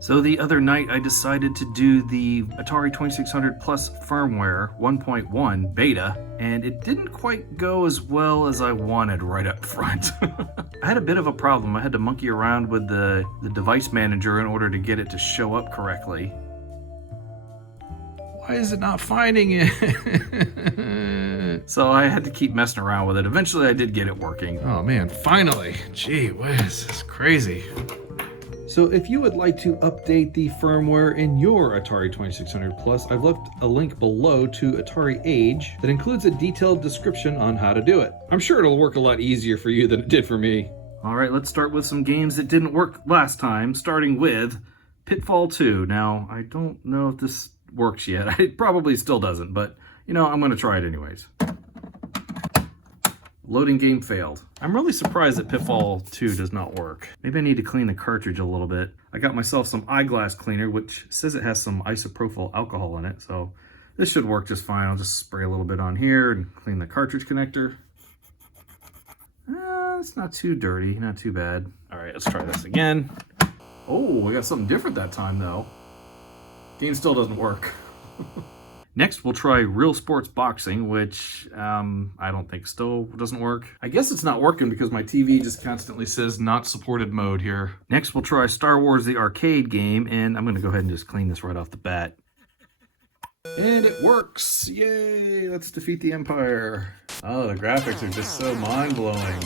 So the other night I decided to do the Atari 2600 Plus firmware 1.1 beta, and it didn't quite go as well as I wanted right up front. I had a bit of a problem. I had to monkey around with the device manager in order to get it to show up correctly. Why is it not finding it? So I had to keep messing around with it. Eventually I did get it working. Oh man, finally. Gee whiz, this is crazy. So if you would like to update the firmware in your Atari 2600 Plus, I've left a link below to Atari Age that includes a detailed description on how to do it. I'm sure it'll work a lot easier for you than it did for me. All right, let's start with some games that didn't work last time, starting with Pitfall 2. Now, I don't know if this works yet. It probably still doesn't, but you know, I'm gonna try it anyways. Loading game failed. I'm really surprised that Pitfall 2 does not work. Maybe I need to clean the cartridge a little bit. I got myself some eyeglass cleaner, which says it has some isopropyl alcohol in it, so this should work just fine. I'll just spray a little bit on here and clean the cartridge connector. It's not too dirty, not too bad. All right, let's try this again. Oh, we got something different that time though. Game still doesn't work. Next, we'll try Real Sports Boxing, which I don't think still doesn't work. I guess it's not working because my TV just constantly says not supported mode here. Next, we'll try Star Wars the arcade game, and I'm gonna go ahead and just clean this right off the bat. And it works! Yay! Let's defeat the Empire. Oh, the graphics are just so mind-blowing.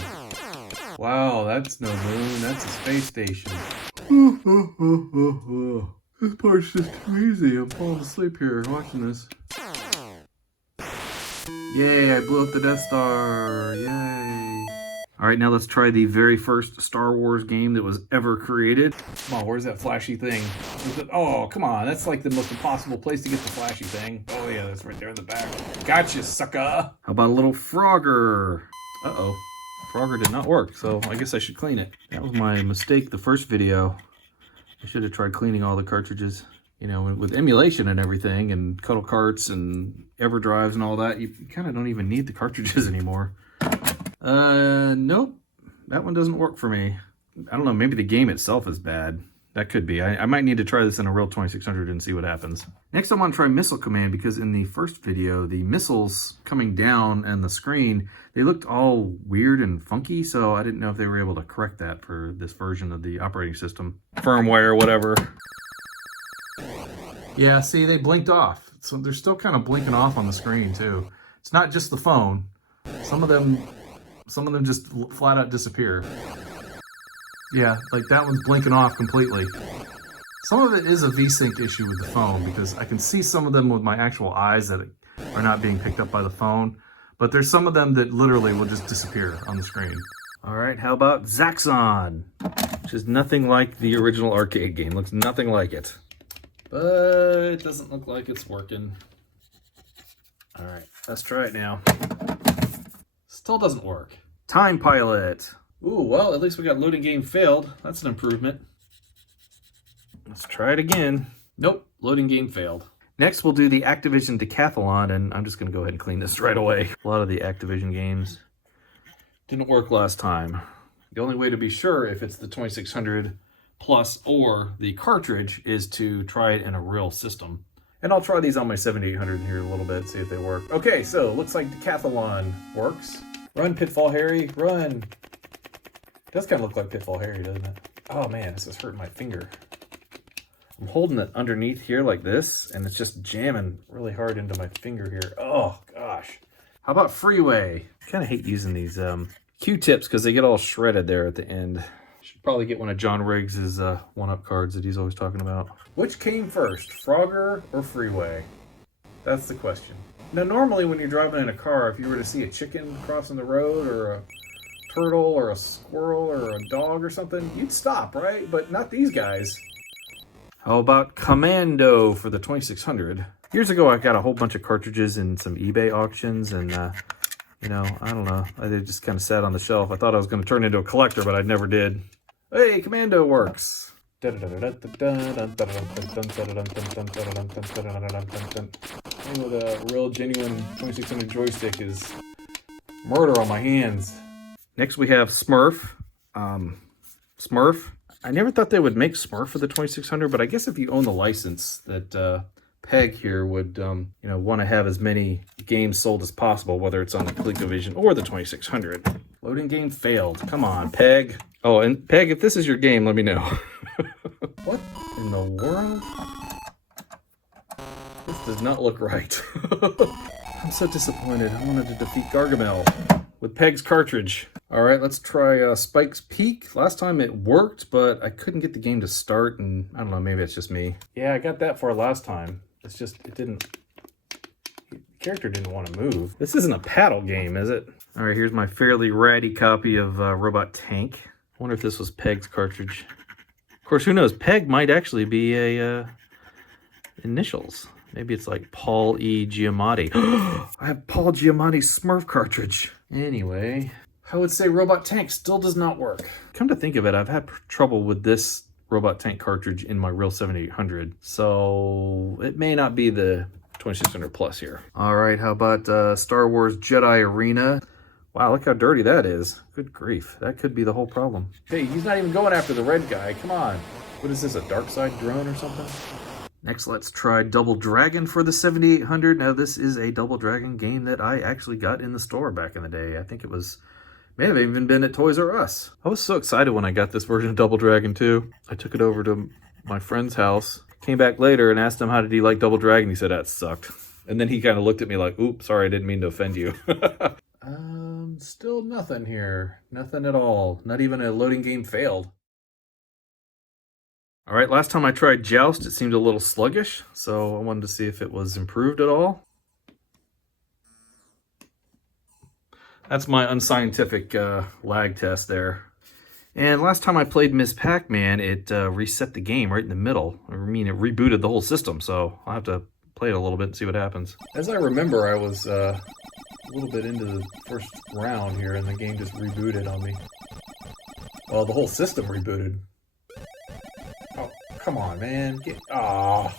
Wow, that's no moon, that's a space station. This part's just too easy. I'm falling asleep here watching this. Yay, I blew up the Death Star. Yay. Alright, now let's try the very first Star Wars game that was ever created. Come on, where's that flashy thing? Oh, come on. That's like the most impossible place to get the flashy thing. Oh yeah, that's right there in the back. Gotcha, sucker. How about a little Frogger? Uh-oh. Frogger did not work, so I guess I should clean it. That was my mistake the first video. I should have tried cleaning all the cartridges. You know, with emulation and everything, and Cuddle Carts and EverDrives and all that, you kind of don't even need the cartridges anymore. Nope. That one doesn't work for me. I don't know, maybe the game itself is bad. That could be. I might need to try this in a real 2600 and see what happens. Next, I want to try Missile Command, because in the first video, the missiles coming down and the screen, they looked all weird and funky, so I didn't know if they were able to correct that for this version of the operating system. Firmware, whatever. Yeah, see, they blinked off. So they're still kind of blinking off on the screen, too. It's not just the phone. Some of them just flat out disappear. Yeah, like that one's blinking off completely. Some of it is a VSync issue with the phone, because I can see some of them with my actual eyes that are not being picked up by the phone, but there's some of them that literally will just disappear on the screen. All right, how about Zaxxon? Which is nothing like the original arcade game. Looks nothing like it. But it doesn't look like it's working. All right, let's try it now. Still doesn't work. Time Pilot. Ooh, well, at least we got loading game failed. That's an improvement. Let's try it again. Nope, loading game failed. Next, we'll do the Activision Decathlon, and I'm just going to go ahead and clean this right away. A lot of the Activision games didn't work last time. The only way to be sure if it's the 2600 Plus or the cartridge is to try it in a real system. And I'll try these on my 7800 here a little bit, see if they work. Okay, so looks like Decathlon works. Run, Pitfall Harry, run. Does kind of look like Pitfall Harry, doesn't it? Oh man, this is hurting my finger. I'm holding it underneath here like this, and it's just jamming really hard into my finger here. Oh gosh. How about Freeway? I kind of hate using these Q-tips because they get all shredded there at the end. Should probably get one of John Riggs's one-up cards that he's always talking about. Which came first, Frogger or Freeway? That's the question. Now normally when you're driving in a car, if you were to see a chicken crossing the road, or a turtle or a squirrel or a dog or something, you'd stop, right? But not these guys. How about Commando for the 2600? Years ago, I got a whole bunch of cartridges in some eBay auctions, and you know, I don't know, they just kind of sat on the shelf. I thought I was going to turn into a collector, but I never did. Hey, Commando works. With a real genuine 2600 joystick is murder on my hands. Next we have Smurf. Smurf. I never thought they would make Smurf for the 2600, but I guess if you own the license, that Peg here would, you know, want to have as many games sold as possible, whether it's on the ColecoVision or the 2600. Loading game failed. Come on, Peg. Oh, and Peg, if this is your game, let me know. What in the world? This does not look right. I'm so disappointed. I wanted to defeat Gargamel with Peg's cartridge. All right, let's try Spike's Peak. Last time it worked, but I couldn't get the game to start, and I don't know, maybe it's just me. Yeah, I got that far last time. It's just, it didn't, the character didn't want to move. This isn't a paddle game, is it? All right, here's my fairly ratty copy of Robot Tank. I wonder if this was Peg's cartridge. Of course, who knows? Peg might actually be a initials. Maybe it's like Paul E. Giamatti. I have Paul Giamatti's Smurf cartridge. Anyway, I would say Robot Tank still does not work. Come to think of it, I've had trouble with this Robot Tank cartridge in my real 7800, so it may not be the 2600 Plus here. All right, how about Star Wars Jedi Arena? Wow, look how dirty that is. Good grief, that could be the whole problem. Hey, he's not even going after the red guy, come on. What is this, a dark side drone or something? Next, let's try Double Dragon for the 7800. Now, this is a Double Dragon game that I actually got in the store back in the day. I think it was, may have even been at Toys R Us. I was so excited when I got this version of Double Dragon 2. I took it over to my friend's house, came back later and asked him how did he like Double Dragon. He said, that sucked. And then he kind of looked at me like, oops, sorry, I didn't mean to offend you. Still nothing here. Nothing at all. Not even a loading game failed. All right, last time I tried Joust, it seemed a little sluggish, so I wanted to see if it was improved at all. That's my unscientific lag test there. And last time I played Ms. Pac-Man, it reset the game right in the middle. I mean, it rebooted the whole system, so I'll have to play it a little bit and see what happens. As I remember, I was a little bit into the first round here, and the game just rebooted on me. Well, the whole system rebooted. Oh, come on, man. Oh,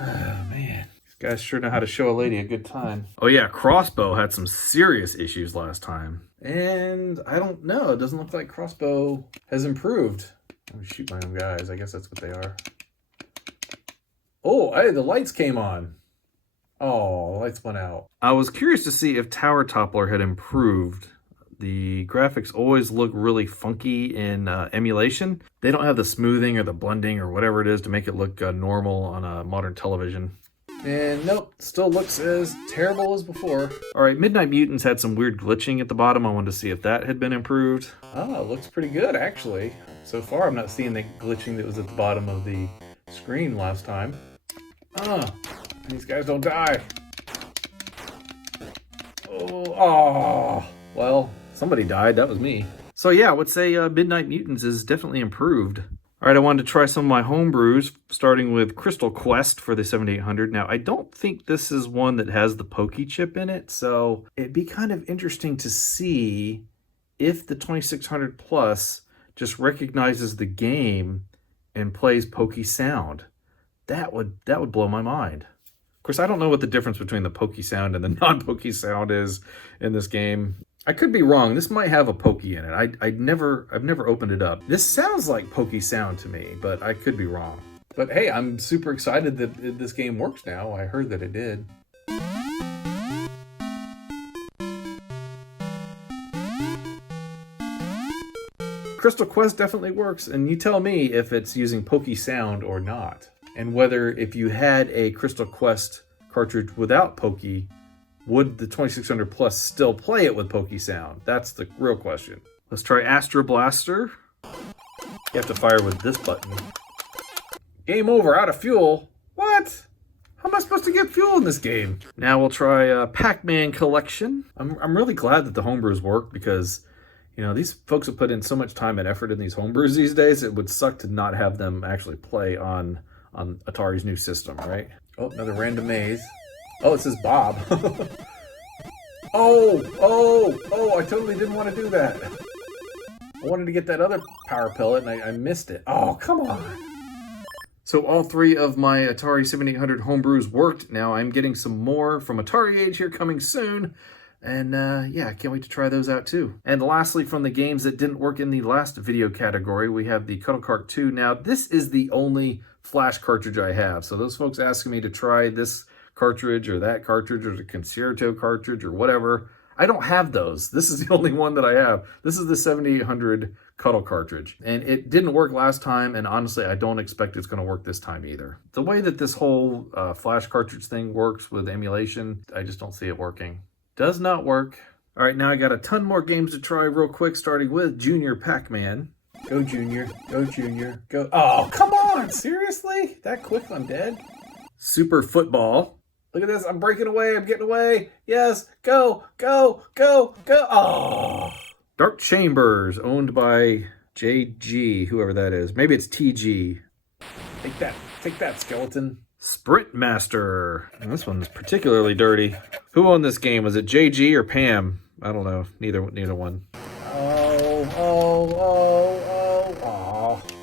man. These guys sure know how to show a lady a good time. Oh, yeah, Crossbow had some serious issues last time. And I don't know. It doesn't look like Crossbow has improved. Let me shoot my own guys. I guess that's what they are. Oh, hey, the lights came on. Oh, the lights went out. I was curious to see if Tower Toppler had improved. The graphics always look really funky in emulation. They don't have the smoothing or the blending or whatever it is to make it look normal on a modern television. And nope, still looks as terrible as before. All right, Midnight Mutants had some weird glitching at the bottom. I wanted to see if that had been improved. Oh, it looks pretty good, actually. So far, I'm not seeing the glitching that was at the bottom of the screen last time. These guys don't die. Oh, well, somebody died. That was me. So yeah, I would say Midnight Mutants is definitely improved. All right, I wanted to try some of my homebrews, starting with Crystal Quest for the 7800. Now, I don't think this is one that has the Pokey chip in it, so it'd be kind of interesting to see if the 2600 Plus just recognizes the game and plays Pokey sound. That would blow my mind. Of course, I don't know what the difference between the Pokey sound and the non-Pokey sound is in this game. I could be wrong. This might have a Pokey in it. I've never opened it up. This sounds like Pokey sound to me, but I could be wrong. But hey, I'm super excited that this game works now. I heard that it did. Crystal Quest definitely works, and you tell me if it's using Pokey sound or not. And whether if you had a Crystal Quest cartridge without Pokey, would the 2600 Plus still play it with Pokey sound? That's the real question. Let's try Astra Blaster. You have to fire with this button. Game over, out of fuel. What? How am I supposed to get fuel in this game? Now we'll try Pac-Man Collection. I'm really glad that the homebrews work because, you know, these folks have put in so much time and effort in these homebrews these days. It would suck to not have them actually play on Atari's new system, right? Oh, another random maze. Oh, it says Bob. Oh, I totally didn't want to do that. I wanted to get that other power pellet and I missed it. Oh, come on. So all three of my Atari 7800 homebrews worked. Now I'm getting some more from Atari Age here coming soon. And yeah, I can't wait to try those out too. And lastly, from the games that didn't work in the last video category, we have the Cuddle Cart 2. Now, this is the only flash cartridge I have. So those folks asking me to try this cartridge or that cartridge or the Concerto cartridge or whatever, I don't have those. This is the only one that I have. This is the 7800 Cuddle cartridge. And it didn't work last time, and honestly, I don't expect it's going to work this time either. The way that this whole flash cartridge thing works with emulation, I just don't see it working. Does not work. All right, now I got a ton more games to try real quick, starting with Junior Pac-Man. Go Junior, go Junior, go. Oh, come on, seriously? That quick on dead? Super Football. Look at this, I'm breaking away, I'm getting away. Yes, go, go, go, go. Oh. Dark Chambers, owned by JG, whoever that is. Maybe it's TG. Take that, skeleton. Sprint Master. And this one's particularly dirty. Who owned this game? Was it JG or Pam? I don't know. Neither one. Oh.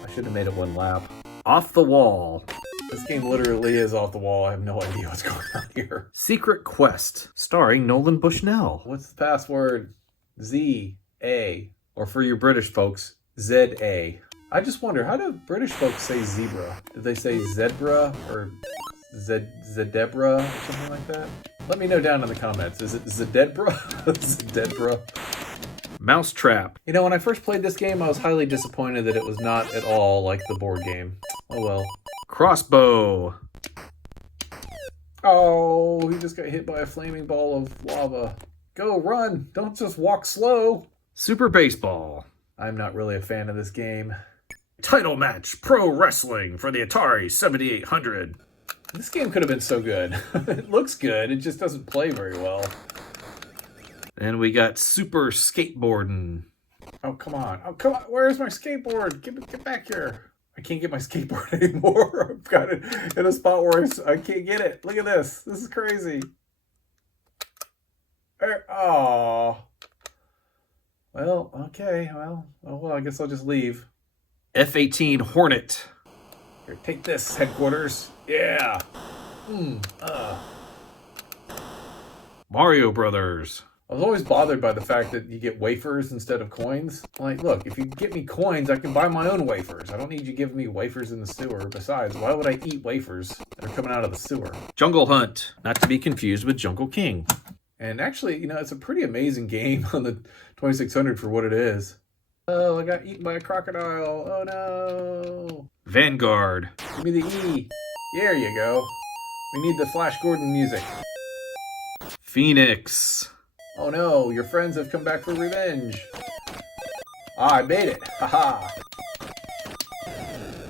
I should have made it one lap. Off the Wall. This game literally is off the wall. I have no idea what's going on here. Secret Quest, starring Nolan Bushnell. What's the password? Z-A. Or for you British folks, Z-A. I just wonder, how do British folks say zebra? Do they say zebra or zedebra or something like that? Let me know down in the comments. Is it zedebra? Zedebra. Mousetrap. You know, when I first played this game, I was highly disappointed that it was not at all like the board game. Oh well. Crossbow. Oh, he just got hit by a flaming ball of lava. Go, run. Don't just walk slow. Super Baseball. I'm not really a fan of this game. Title Match Pro Wrestling for the Atari 7800. This game could have been so good. It looks good, it just doesn't play very well. And we got Super Skateboarding. Oh, come on. Oh, come on. Where's my skateboard? Get back here. I can't get my skateboard anymore. I've got it in a spot where I can't get it. Look at this. This is crazy. Oh. Well, okay. Well, I guess I'll just leave. F-18 Hornet. Here, take this, headquarters. Yeah. Mario Brothers. I was always bothered by the fact that you get wafers instead of coins. Like, look, if you get me coins, I can buy my own wafers. I don't need you giving me wafers in the sewer. Besides, why would I eat wafers that are coming out of the sewer? Jungle Hunt, not to be confused with Jungle King. And actually, you know, it's a pretty amazing game on the 2600 for what it is. Oh, I got eaten by a crocodile. Oh, no. Vanguard. Give me the E. There you go. We need the Flash Gordon music. Phoenix. Oh no, your friends have come back for revenge. Ah, I made it. Haha.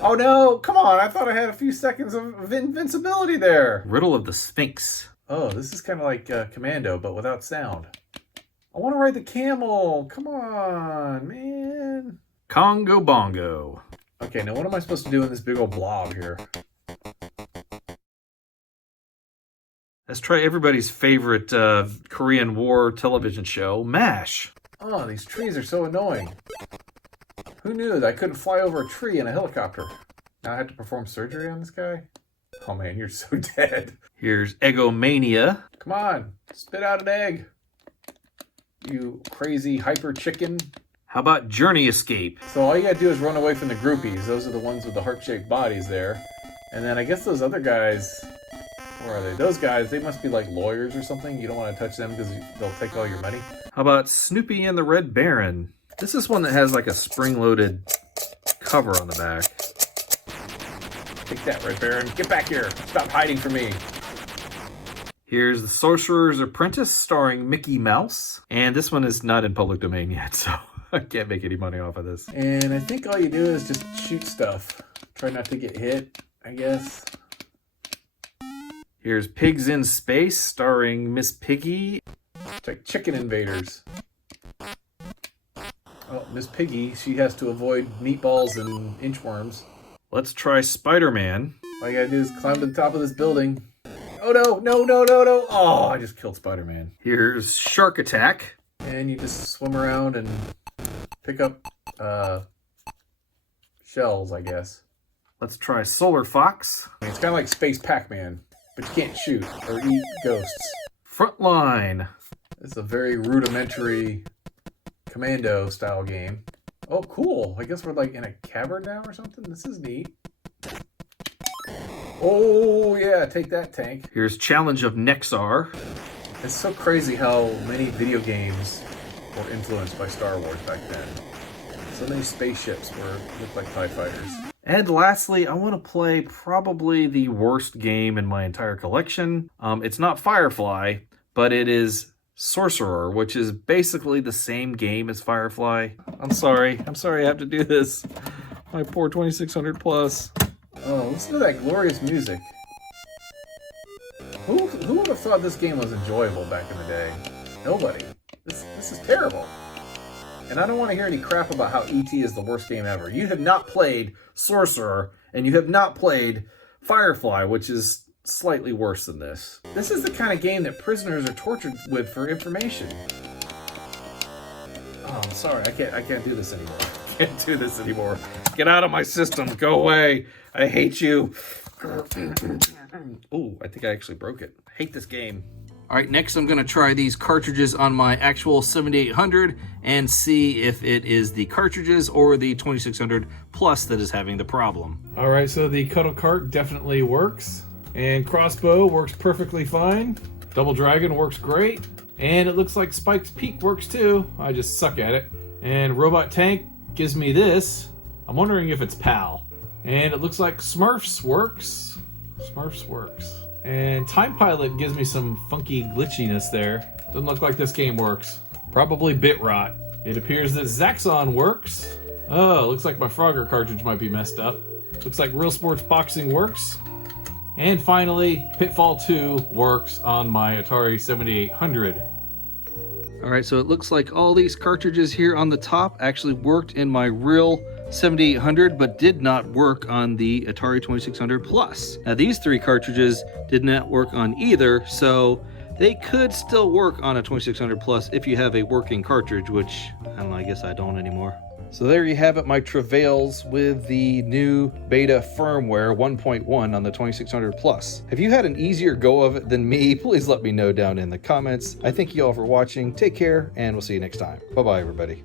Oh no, come on. I thought I had a few seconds of invincibility there. Riddle of the Sphinx. Oh, this is kind of like Commando, but without sound. I want to ride the camel. Come on, man. Congo Bongo. Okay, now what am I supposed to do in this big old blob here? Let's try everybody's favorite Korean War television show, MASH. Oh, these trees are so annoying. Who knew that I couldn't fly over a tree in a helicopter? Now I have to perform surgery on this guy? Oh man, you're so dead. Here's Eggomania. Come on, spit out an egg. You crazy hyper chicken. How about Journey Escape? So all you gotta do is run away from the groupies. Those are the ones with the heart-shaped bodies there. And then I guess those other guys... Where are they? Those guys, they must be like lawyers or something. You don't want to touch them because they'll take all your money. How about Snoopy and the Red Baron? This is one that has like a spring-loaded cover on the back. Take that, Red Baron. Get back here. Stop hiding from me. Here's The Sorcerer's Apprentice starring Mickey Mouse. And this one is not in public domain yet, so I can't make any money off of this. And I think all you do is just shoot stuff. Try not to get hit, I guess. Here's Pigs in Space, starring Miss Piggy. It's like Chicken Invaders. Oh, Miss Piggy, she has to avoid meatballs and inchworms. Let's try Spider-Man. All you gotta do is climb to the top of this building. Oh no, no, no, no, no. Oh, I just killed Spider-Man. Here's Shark Attack. And you just swim around and pick up shells, I guess. Let's try Solar Fox. It's kind of like Space Pac-Man. But you can't shoot or eat ghosts. Frontline. It's a very rudimentary commando style game. Oh, cool. I guess we're like in a cavern now or something. This is neat. Oh, yeah. Take that, tank. Here's Challenge of Nexar. It's so crazy how many video games were influenced by Star Wars back then. So many spaceships looked like TIE fighters. And lastly, I want to play probably the worst game in my entire collection. It's not Firefly, but it is Sorcerer, which is basically the same game as Firefly. I'm sorry I have to do this. My poor 2600 plus. Oh, listen to that glorious music. Who would have thought this game was enjoyable back in the day? Nobody. This is terrible. And I don't want to hear any crap about how E.T. is the worst game ever. You have not played Sorcerer, and you have not played Firefly, which is slightly worse than this. This is the kind of game that prisoners are tortured with for information. Oh, I'm sorry. I can't do this anymore. I can't do this anymore. Get out of my system. Go away. I hate you. Oh, I think I actually broke it. I hate this game. All right, next I'm gonna try these cartridges on my actual 7800 and see if it is the cartridges or the 2600 Plus that is having the problem. All right, so the Cuddle Cart definitely works, and Crossbow works perfectly fine. Double Dragon works great, and it looks like Spike's Peak works too. I just suck at it. And Robot Tank gives me this. I'm wondering if it's PAL. And it looks like Smurfs works. Smurfs works. And Time Pilot gives me some funky glitchiness there. Doesn't look like this game works. Probably bit rot. It appears that Zaxxon works. Oh, looks like my Frogger cartridge might be messed up. Looks like Real Sports Boxing works. And finally, Pitfall 2 works on my Atari 7800. All right, so it looks like all these cartridges here on the top actually worked in my real 7800, but did not work on the Atari 2600 Plus. Now these three cartridges did not work on either, so they could still work on a 2600 Plus if you have a working cartridge, which I don't know, I guess I don't anymore. So there you have it, my travails with the new Beta Firmware 1.1 on the 2600 Plus. Have you had an easier go of it than me? Please let me know down in the comments. I thank you all for watching. Take care, and we'll see you next time. Bye-bye, everybody.